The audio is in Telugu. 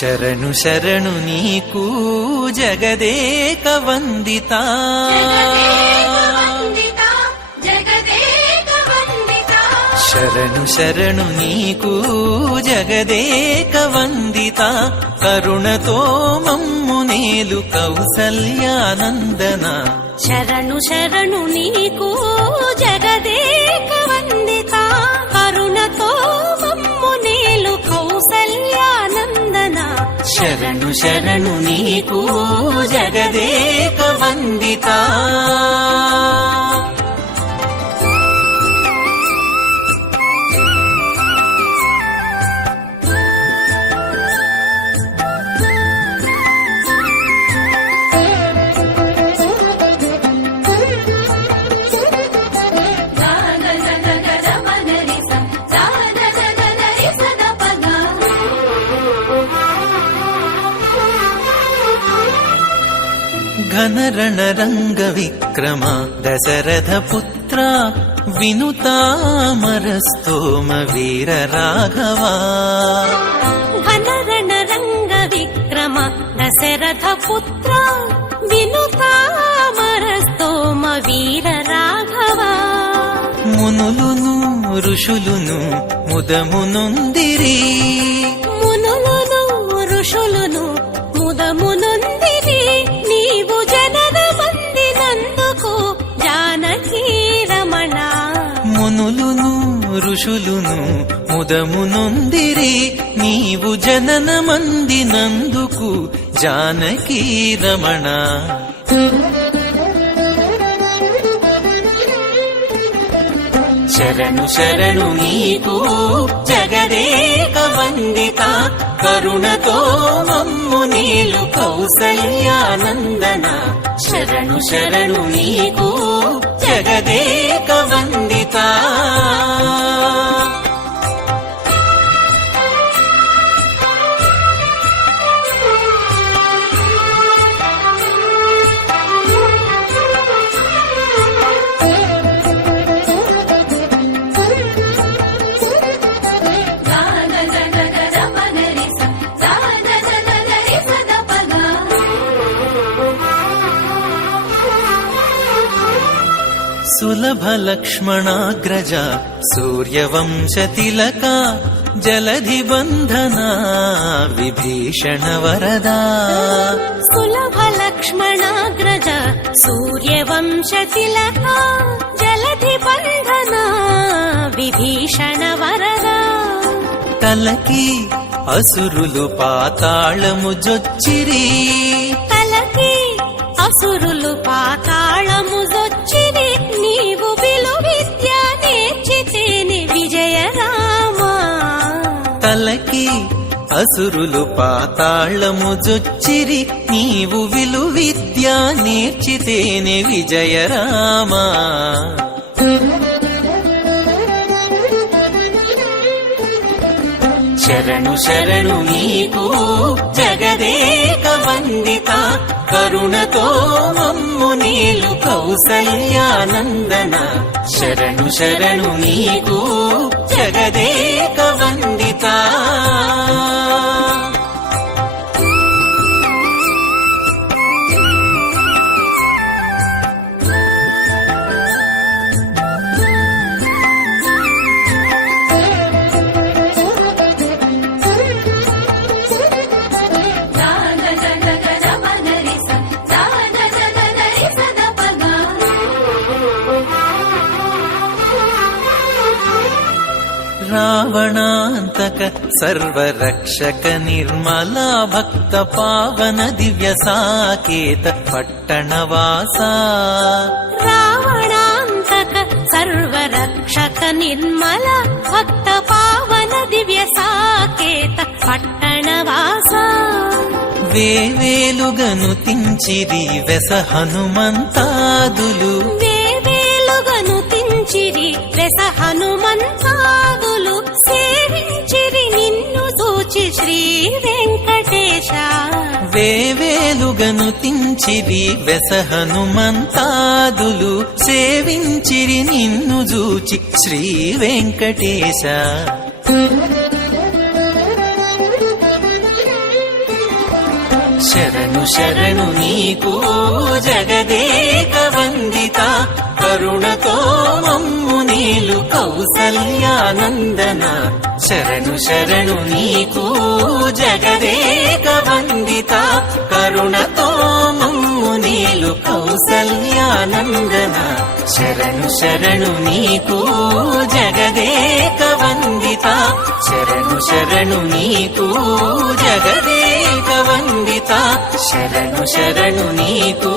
శరణు శరణు నీకు జగదేక వందిత శరణు శరణు నీకు జగదేక వందిత కరుణతో మమ్ము నేలు కౌసల్యానందన శరణు శరణు నీకు జగదేక వందిత కరుణతో మమ్ము నేలు కౌసల్యానందన శరణు శరణు నీకు జగదేక వందిత ఘనరణరంగ విక్రమ దశరథ పుత్ర వినుతామరస్తోమ వీర రాఘవా ఘనరణరంగ విక్రమ దశరథ పుత్ర వినుతామరస్తోమ వీర రాఘవా మునులును ఋషులును ముదమునొందిరి మునులును ఋషులును ముదమునొందిరి నీవు జనన మందినందుకు జానకీ రమణ మునులును ఋషులును ముదమునొందిరి నీవు జనన మందినందుకు జానకీ రమణ శరణు శరణు నీకు జగదేక వందిత కరుణతో మమ్ము నీలు కౌసల్యానందన శరణు శరణు నీకు జగదేక వందిత సులభ లక్ష్మణాగ్రజ సూర్యవంశ తిలక జలధి బంధన విభీషణ వరదా సులభ లక్ష్మణాగ్రజ సూర్యవంశ తిలక జలధి బంధన విభీషణ వరదా తలకి అసురులు పాతాళము జొచ్చిరి తలకి అసురులు పాతాళము జొచ్చిరి నీవు విలు విద్య నేర్చితేని విజయ రామా తలకి అసురులు పాతాళము జొచ్చిరి నీవు విలు విద్య నేర్చితేనే విజయ రామా శరణు శరణు నీకు జగదేక వందిత కరుణతో మమ్ము నీలు కౌసల్యానందన శరణు శరణు నీకు జగదేక వందిత రావణాంతక సర్వరక్షక నిర్మలా భక్త పావన దివ్య సాకేత పట్టణవాస రావణాంతక సర్వరక్షక నిర్మల భక్త పావన దివ్య సాకేత పట్టణవాస వేవేలుగను తించిరి వెస హనుమంతాదులు వేవేలుగను తించిరి వెస హనుమంతాదులు సేవించిరి నిన్ను చూచి శ్రీ వెంకటేశ వేవేలుగను తించిరి వెస హనుమంతాదులు సేవించిరి నిన్ను జూచి శ్రీ వెంకటేశ శరణు శరణు నీకు జగదేక వందిత కరుణతో మమ్ము నీలు కౌసల్యానందన శరణు శరణు నీకు జగదేక వందిత కరుణతో మమ్ము నీలు కౌసల్యానందన శరణు శరణు నీకు జగదేక వందిత శరణు శరణు నీకు జగదేక వందిత శరణు శరణు నీకు